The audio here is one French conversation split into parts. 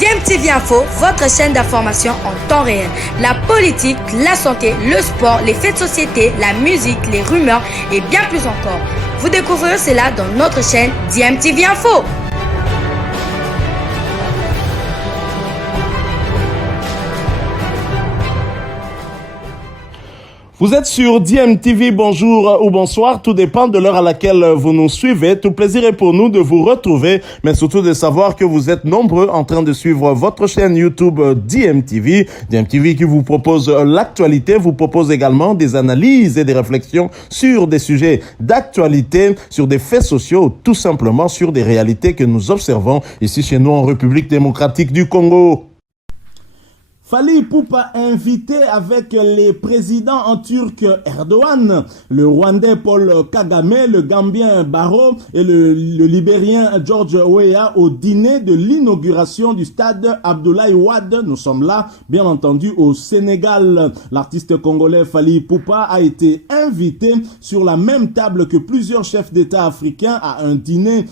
DMTV Info, votre chaîne d'information en temps réel. La politique, la santé, le sport, les faits de société, la musique, les rumeurs et bien plus encore. Vous découvrirez cela dans notre chaîne DMTV Info. Vous êtes sur DMTV, bonjour ou bonsoir, tout dépend de l'heure à laquelle vous nous suivez. Tout plaisir est pour nous de vous retrouver, mais surtout de savoir que vous êtes nombreux en train de suivre votre chaîne YouTube DMTV. DMTV qui vous propose l'actualité, vous propose également des analyses et des réflexions sur des sujets d'actualité, sur des faits sociaux, tout simplement sur des réalités que nous observons ici chez nous en République démocratique du Congo. Fally Ipupa invité avec les présidents en turc Erdogan, le Rwandais Paul Kagame, le Gambien Barrow et le Libérien George Weah au dîner de l'inauguration du stade Abdoulaye Wade. Nous sommes là, bien entendu, au Sénégal. L'artiste congolais Fally Ipupa a été invité sur la même table que plusieurs chefs d'État africains à un dîner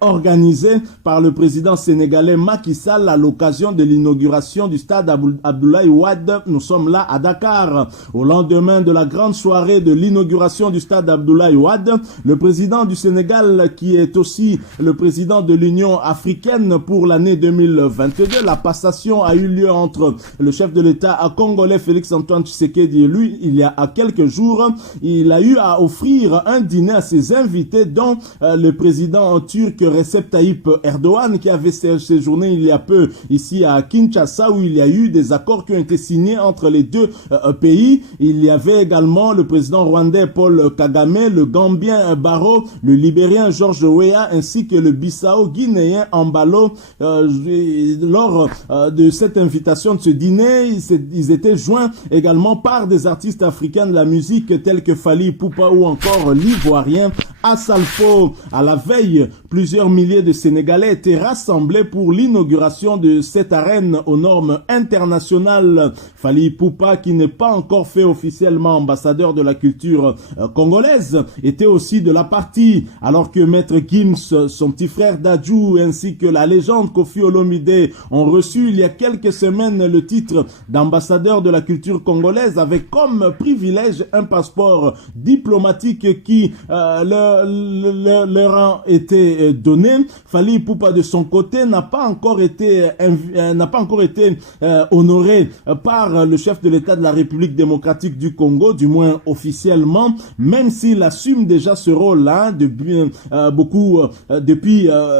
organisé par le président sénégalais Macky Sall à l'occasion de l'inauguration du stade Abdoulaye Wade. Nous sommes là à Dakar. Au lendemain de la grande soirée de l'inauguration du stade Abdoulaye Wade, le président du Sénégal, qui est aussi le président de l'Union africaine pour l'année 2022, la passation a eu lieu entre le chef de l'État congolais Félix-Antoine Tshisekedi et lui, il y a quelques jours. Il a eu à offrir un dîner à ses invités, dont le président turc Recep Tayyip Erdogan, qui avait séjourné il y a peu ici à Kinshasa, où il y a eu des accords qui ont été signés entre les deux pays. Il y avait également le président rwandais Paul Kagame, le Gambien Barrow, le Libérien George Weah ainsi que le Bissau-Guinéen Ambalo. Lors de cette invitation de ce dîner, ils étaient joints également par des artistes africains de la musique tels que Fally Ipupa ou encore l'Ivoirien Assalfo. À la veille, plusieurs milliers de Sénégalais étaient rassemblés pour l'inauguration de cette arène aux normes internationales. Fally Ipupa, qui n'est pas encore fait officiellement ambassadeur de la culture congolaise, était aussi de la partie, alors que Maître Gims, son petit frère Dadju, ainsi que la légende Koffi Olomide ont reçu il y a quelques semaines le titre d'ambassadeur de la culture congolaise, avec comme privilège un passeport diplomatique qui leur a été donné. Fally Ipupa de son côté n'a pas encore été honoré par le chef de l'État de la République démocratique du Congo, du moins officiellement, même s'il assume déjà ce rôle-là depuis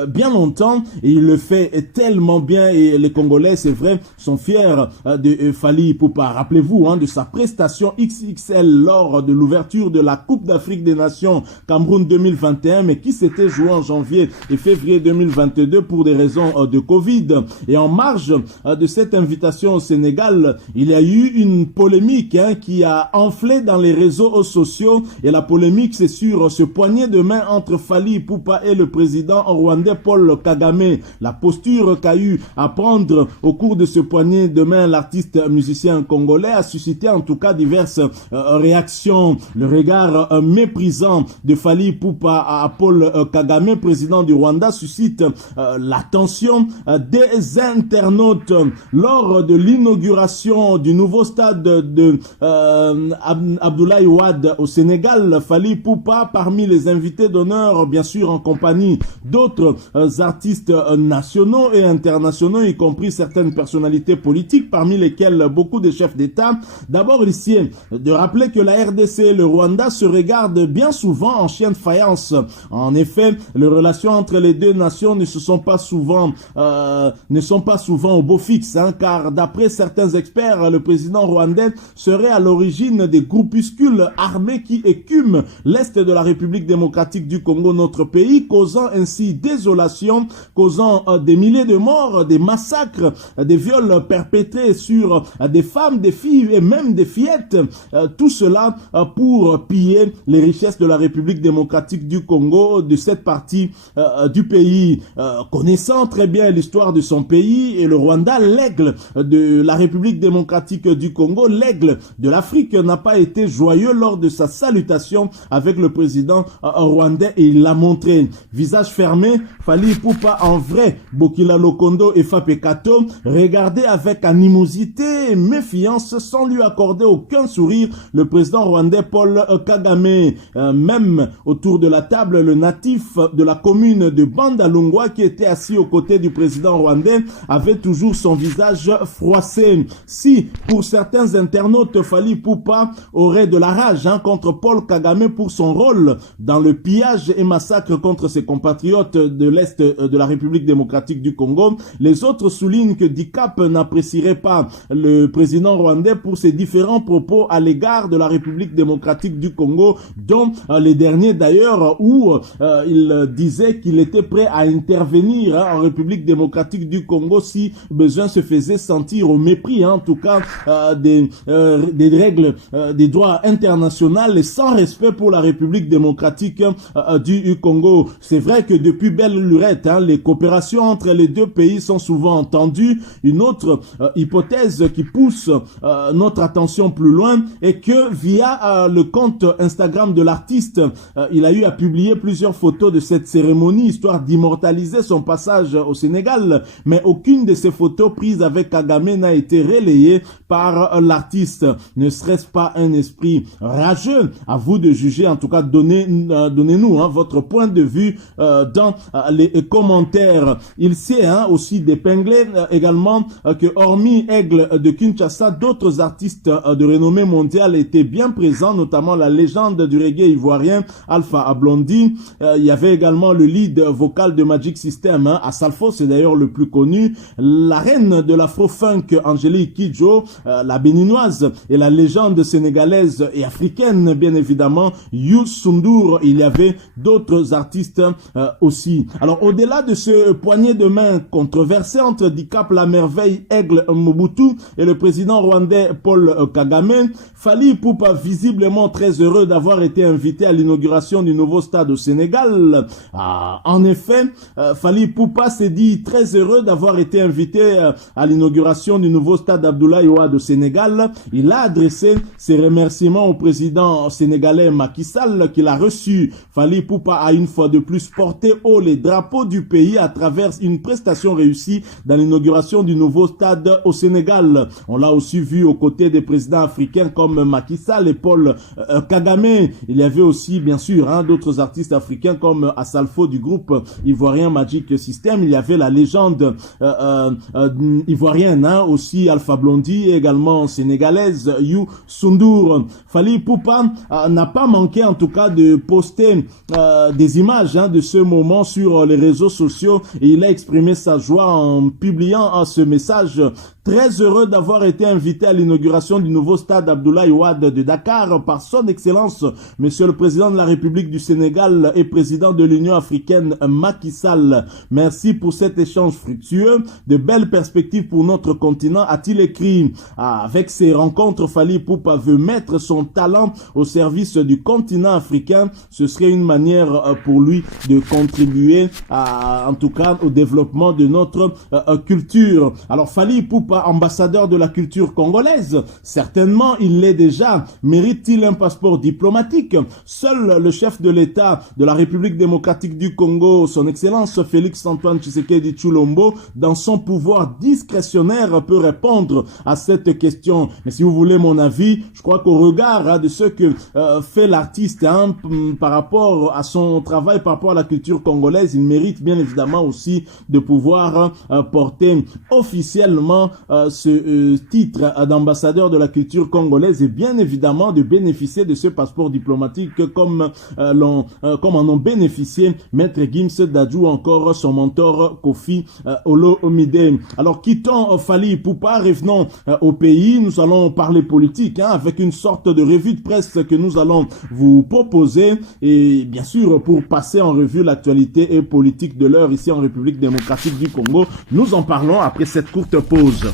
bien longtemps, et il le fait tellement bien, et les Congolais, c'est vrai, sont fiers de Fally Ipupa. Rappelez-vous de sa prestation XXL lors de l'ouverture de la Coupe d'Afrique des Nations Cameroun 2021, mais qui s'était jouée en janvier et février 2022 pour des raisons de Covid. Et en marge de cette invitation au Sénégal, il y a eu une polémique qui a enflé dans les réseaux sociaux, et la polémique c'est sur ce poignet de main entre Fally Ipupa et le président rwandais Paul Kagame. La posture qu'a eu à prendre au cours de ce poignet de main l'artiste musicien congolais a suscité en tout cas diverses réactions. Le regard méprisant de Fally Ipupa à Paul Kagame, président du Rwanda, suscite l'attention des internautes. Lors de l'inauguration du nouveau stade de Abdoulaye Wade au Sénégal, Fally Ipupa, parmi les invités d'honneur, bien sûr en compagnie d'autres artistes nationaux et internationaux, y compris certaines personnalités politiques, parmi lesquelles beaucoup de chefs d'État. D'abord ici, de rappeler que la RDC et le Rwanda se regardent bien souvent en chien de faïence. En effet, les relations entre les deux nations ne sont pas souvent au beau fixe, car d'après certains experts, le président rwandais serait à l'origine des groupuscules armés qui écument l'est de la République démocratique du Congo, notre pays, causant ainsi désolation, causant des milliers de morts, des massacres, des viols perpétrés sur des femmes, des filles et même des fillettes. Tout cela pour piller les richesses de la République démocratique démocratique du Congo, de cette partie du pays, connaissant très bien l'histoire de son pays, et le Rwanda, l'aigle de la République démocratique du Congo, l'aigle de l'Afrique, n'a pas été joyeux lors de sa salutation avec le président rwandais, et il l'a montré. Visage fermé, Fally Ipupa en vrai, Bokila Lokondo et Fapekato regardaient avec animosité et méfiance sans lui accorder aucun sourire le président rwandais Paul Kagame. Même autour de la table, le natif de la commune de Bandalungwa qui était assis aux côtés du président rwandais avait toujours son visage froissé. Si pour certains internautes Fally Ipupa aurait de la rage contre Paul Kagame pour son rôle dans le pillage et massacre contre ses compatriotes de l'Est de la République démocratique du Congo, les autres soulignent que DICAP n'apprécierait pas le président rwandais pour ses différents propos à l'égard de la République démocratique du Congo, dont les derniers d'ailleurs où il disait qu'il était prêt à intervenir en République démocratique du Congo si besoin se faisait sentir, au mépris en tout cas des règles des droits internationaux et sans respect pour la République démocratique du Congo. C'est vrai que depuis belle lurette, les coopérations entre les deux pays sont souvent entendues. Une autre hypothèse qui pousse notre attention plus loin est que via le compte Instagram de l'artiste, il a eu à publier plusieurs photos de cette cérémonie histoire d'immortaliser son passage au Sénégal, mais aucune de ces photos prises avec Kagame n'a été relayée par l'artiste. Ne serait-ce pas un esprit rageux? À vous de juger, en tout cas donnez-nous votre point de vue dans les commentaires. Il s'est aussi d'épingler également que hormis Aigle de Kinshasa, d'autres artistes de renommée mondiale étaient bien présents, notamment la légende du reggae ivoirien Alpha Blondy. Il y avait également le lead vocal de Magic System, Asalfo, c'est d'ailleurs le plus connu, la reine de l'afro-funk Angélique Kidjo, la béninoise, et la légende sénégalaise et africaine bien évidemment Youssou N'Dour. Il y avait d'autres artistes aussi. Alors au-delà de ce poignet de main controversé entre DICAP, la merveille, Aigle Mobutu et le président rwandais Paul Kagame, Fally Ipupa visiblement très heureux d'avoir été invité à l'inauguration du nouveau stade au Sénégal. En effet, Fally Ipupa s'est dit très heureux d'avoir été invité à l'inauguration du nouveau stade Abdoulaye Wade au Sénégal. Il a adressé ses remerciements au président sénégalais Macky Sall qui l'a reçu. Fally Ipupa a une fois de plus porté haut les drapeaux du pays à travers une prestation réussie dans l'inauguration du nouveau stade au Sénégal. On l'a aussi vu aux côtés des présidents africains comme Macky Sall et Paul Kagame. Il y avait aussi bien sûr d'autres artistes africains comme Asalfo du groupe ivoirien Magic System. Il y avait la légende ivoirienne aussi Alpha Blondy et également sénégalaise Youssou N'Dour. Fally Ipupa n'a pas manqué en tout cas de poster des images de ce moment sur les réseaux sociaux et il a exprimé sa joie en publiant ce message. Très heureux d'avoir été invité à l'inauguration du nouveau stade Abdoulaye Wade de Dakar par son excellence, Monsieur le Président de la République du Sénégal et Président de l'Union africaine Macky Sall. Merci pour cet échange fructueux, de belles perspectives pour notre continent, a-t-il écrit. Avec ces rencontres, Fally Ipupa veut mettre son talent au service du continent africain. Ce serait une manière pour lui de contribuer en tout cas au développement de notre culture. Alors Fally Ipupa, ambassadeur de la culture congolaise, certainement il l'est déjà. Mérite-t-il un passeport diplomatique? Seul le chef de l'État de la République démocratique du Congo, son excellence Félix Antoine Tshisekedi Tshilombo, dans son pouvoir discrétionnaire peut répondre à cette question. Mais si vous voulez mon avis, je crois qu'au regard de ce que fait l'artiste par rapport à son travail, par rapport à la culture congolaise, il mérite bien évidemment aussi de pouvoir porter officiellement ce titre d'ambassadeur de la culture congolaise et bien évidemment de bénéficier de ce passeport diplomatique comme en ont bénéficié Maître Gims Dadju, encore son mentor Kofi Olomide. Alors quittons Fally Ipupa, revenons au pays. Nous allons parler politique avec une sorte de revue de presse que nous allons vous proposer et bien sûr pour passer en revue l'actualité et politique de l'heure ici en République démocratique du Congo. Nous en parlons après cette courte pause.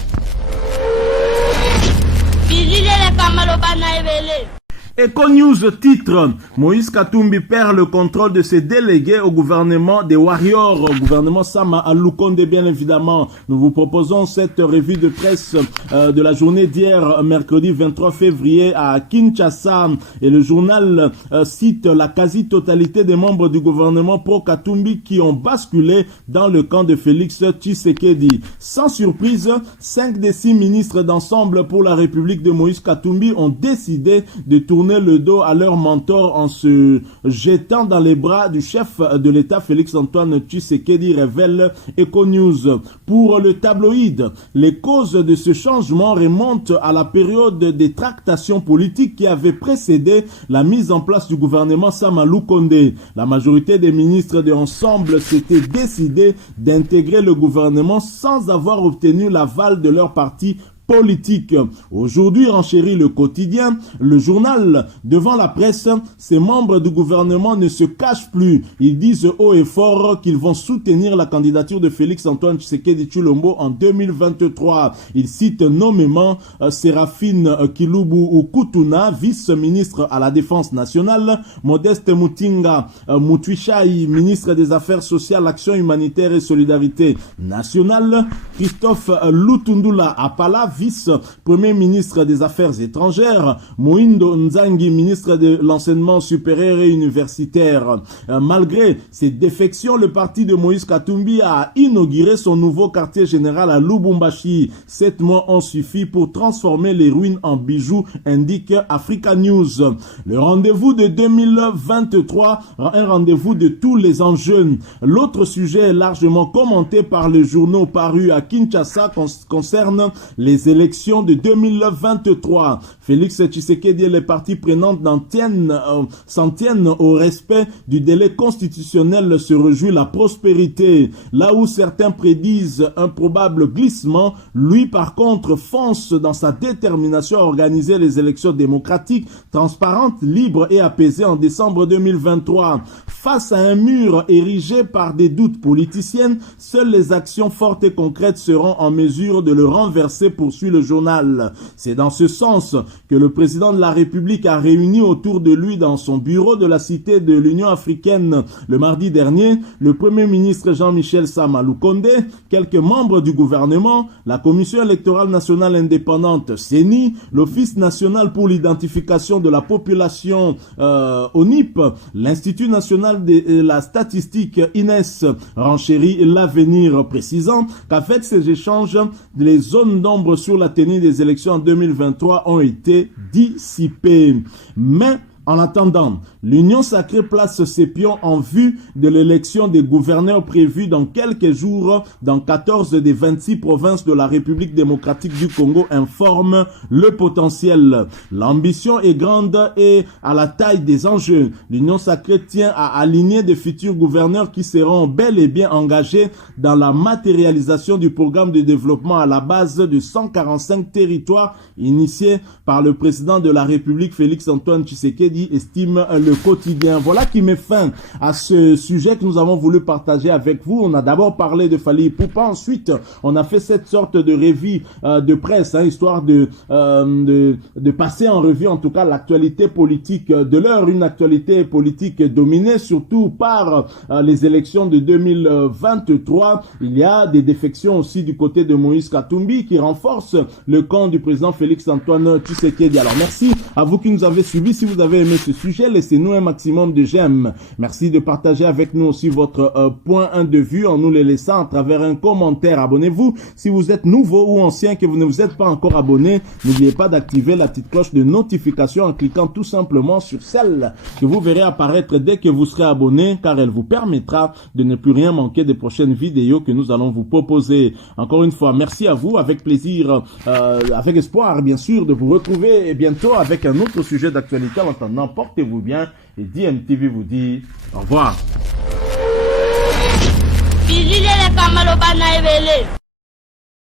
Eco News titre: Moïse Katumbi perd le contrôle de ses délégués au gouvernement des Warriors, au gouvernement Sama Lukonde, bien évidemment. Nous vous proposons cette revue de presse de la journée d'hier, mercredi 23 février à Kinshasa, et le journal cite la quasi-totalité des membres du gouvernement pro-Katumbi qui ont basculé dans le camp de Félix Tshisekedi. Sans surprise, 5 des 6 ministres d'ensemble pour la République de Moïse Katumbi ont décidé de tourner le dos à leur mentor en se jetant dans les bras du chef de l'État Félix-Antoine Tshisekedi, révèle Eco News. Pour le tabloïd, les causes de ce changement remontent à la période des tractations politiques qui avaient précédé la mise en place du gouvernement Sama Lukonde. La majorité des ministres de Ensemble s'étaient décidés d'intégrer le gouvernement sans avoir obtenu l'aval de leur parti politique. Aujourd'hui, renchérit le quotidien, le journal, devant la presse, ces membres du gouvernement ne se cachent plus. Ils disent haut et fort qu'ils vont soutenir la candidature de Félix-Antoine Tshisekedi Tshilombo en 2023. Ils citent nommément Séraphine Kilubu Kutuna, vice-ministre à la Défense nationale, Modeste Mutinga Mutwishai, ministre des Affaires sociales, Action humanitaire et solidarité nationale, Christophe Lutundula Apala, vice-premier ministre des Affaires étrangères, Moindo Nzangi, ministre de l'Enseignement supérieur et universitaire. Malgré ces défections, le parti de Moïse Katumbi a inauguré son nouveau quartier général à Lubumbashi. 7 mois ont suffi pour transformer les ruines en bijoux, indique Africa News. Le rendez-vous de 2023, un rendez-vous de tous les enjeux. L'autre sujet est largement commenté par les journaux parus à Kinshasa concerne les élections de 2023. Félix Tshisekedi et les parties prenantes s'en tiennent au respect du délai constitutionnel, se réjouit la prospérité. Là où certains prédisent un probable glissement, lui par contre fonce dans sa détermination à organiser les élections démocratiques, transparentes, libres et apaisées en décembre 2023. Face à un mur érigé par des doutes politiciennes, seules les actions fortes et concrètes seront en mesure de le renverser, poursuit le journal. C'est dans ce sens que le président de la République a réuni autour de lui dans son bureau de la Cité de l'Union africaine le mardi dernier le Premier ministre Jean-Michel Sama Lukonde, quelques membres du gouvernement, la Commission électorale nationale indépendante CENI, l'Office national pour l'identification de la population ONIP, l'Institut national de la statistique INES, renchérit l'avenir, précisant qu'avec ces échanges, les zones d'ombre sur la tenue des élections en 2023 ont été dissipées. Mais en attendant, l'Union sacrée place ses pions en vue de l'élection des gouverneurs prévue dans quelques jours dans 14 des 26 provinces de la République démocratique du Congo, informe le potentiel. L'ambition est grande et à la taille des enjeux. L'Union sacrée tient à aligner des futurs gouverneurs qui seront bel et bien engagés dans la matérialisation du programme de développement à la base de 145 territoires initié par le président de la République Félix-Antoine Tshisekedi, estime le quotidien. Voilà qui met fin à ce sujet que nous avons voulu partager avec vous. On a d'abord parlé de Fally Ipupa, ensuite on a fait cette sorte de revue de presse, histoire de passer en revue en tout cas l'actualité politique de l'heure, une actualité politique dominée surtout par les élections de 2023. Il y a des défections aussi du côté de Moïse Katumbi qui renforce le camp du président Félix-Antoine Tshisekedi. Alors merci à vous qui nous avez suivis. Si vous avez aimé ce sujet, laissez-nous un maximum de j'aime. Merci de partager avec nous aussi votre point de vue en nous les laissant à travers un commentaire. Abonnez-vous si vous êtes nouveau ou ancien, que vous ne vous êtes pas encore abonné. N'oubliez pas d'activer la petite cloche de notification en cliquant tout simplement sur celle que vous verrez apparaître dès que vous serez abonné, car elle vous permettra de ne plus rien manquer des prochaines vidéos que nous allons vous proposer. Encore une fois, merci à vous, avec plaisir, avec espoir bien sûr de vous retrouver bientôt avec un autre sujet d'actualité. En attendant, portez-vous bien et DMTV vous dit au revoir.